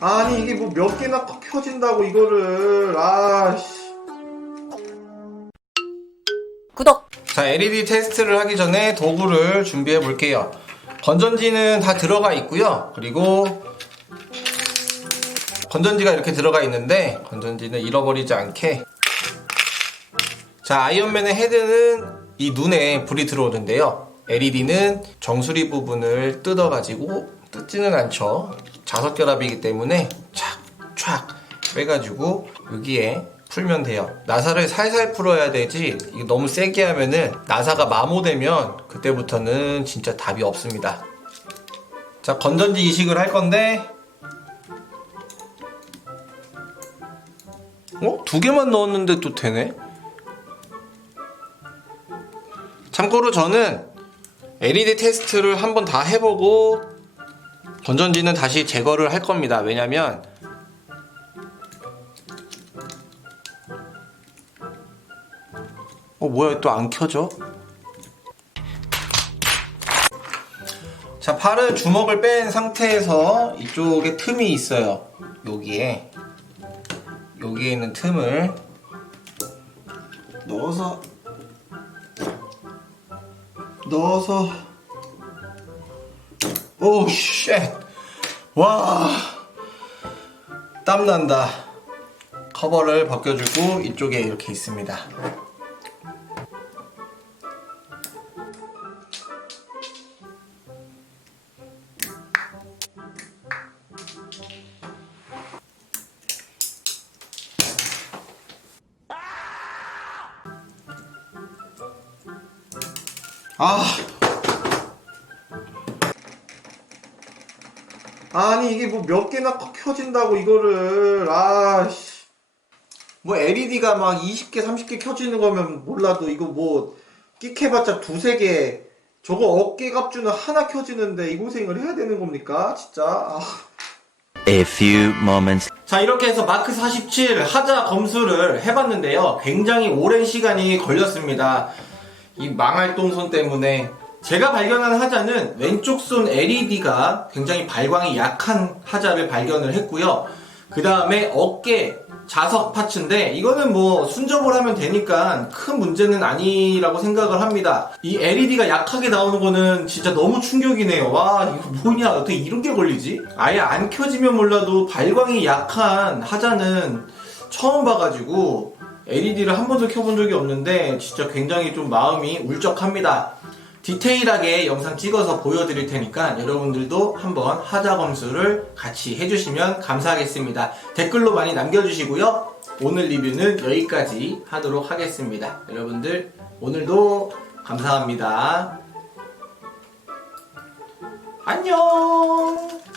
아니 이게 뭐 몇 개나 딱 켜진다고 이거를 아씨 구독! 자, LED 테스트를 하기 전에 도구를 준비해 볼게요. 건전지는 다 들어가 있고요. 그리고 건전지가 이렇게 들어가 있는데 건전지는 잃어버리지 않게 자, 아이언맨의 헤드는 이 눈에 불이 들어오는데요. LED는 정수리 부분을 뜯어가지고 뜯지는 않죠. 자석 결합이기 때문에 착, 촥 빼가지고 여기에 풀면 돼요. 나사를 살살 풀어야 되지 이거 너무 세게 하면은 나사가 마모되면 그때부터는 진짜 답이 없습니다. 자, 건전지 이식을 할 건데 어? 두 개만 넣었는데 또 되네? 참고로 저는 LED 테스트를 한번 다 해보고 건전지는 다시 제거를 할 겁니다. 왜냐면 어 뭐야 또 안 켜져? 자 팔은 주먹을 뺀 상태에서 이쪽에 틈이 있어요. 여기에 여기에 있는 틈을 넣어서 넣어서 오 쉣. 와. 땀난다. 커버를 벗겨주고 이쪽에 이렇게 있습니다. 아, 아니 이게 뭐 몇 개나 딱 켜진다고 이거를. 아씨. 뭐 LED가 막 20개 30개 켜지는 거면 몰라도 이거 뭐 끼켜봤자 두세 개. 저거 어깨 갑주는 하나 켜지는데 이 고생을 해야 되는 겁니까? 진짜. 아. A few moments. 자 이렇게 해서 마크 47 하자 검수를 해봤는데요. 굉장히 오랜 시간이 걸렸습니다. 이 망할 똥손 때문에 제가 발견한 하자는 왼쪽 손 LED가 굉장히 발광이 약한 하자를 발견을 했고요. 그 다음에 어깨 자석 파츠인데 이거는 뭐 순접을 하면 되니까 큰 문제는 아니라고 생각을 합니다. 이 LED가 약하게 나오는 거는 진짜 너무 충격이네요. 와 이거 뭐냐? 어떻게 이런 게 걸리지? 아예 안 켜지면 몰라도 발광이 약한 하자는 처음 봐가지고 LED를 한 번도 켜본 적이 없는데 진짜 굉장히 좀 마음이 울적합니다 디테일하게 영상 찍어서 보여드릴 테니까 여러분들도 한번 하자 검수를 같이 해주시면 감사하겠습니다. 댓글로 많이 남겨주시고요. 오늘 리뷰는 여기까지 하도록 하겠습니다. 여러분들 오늘도 감사합니다. 안녕!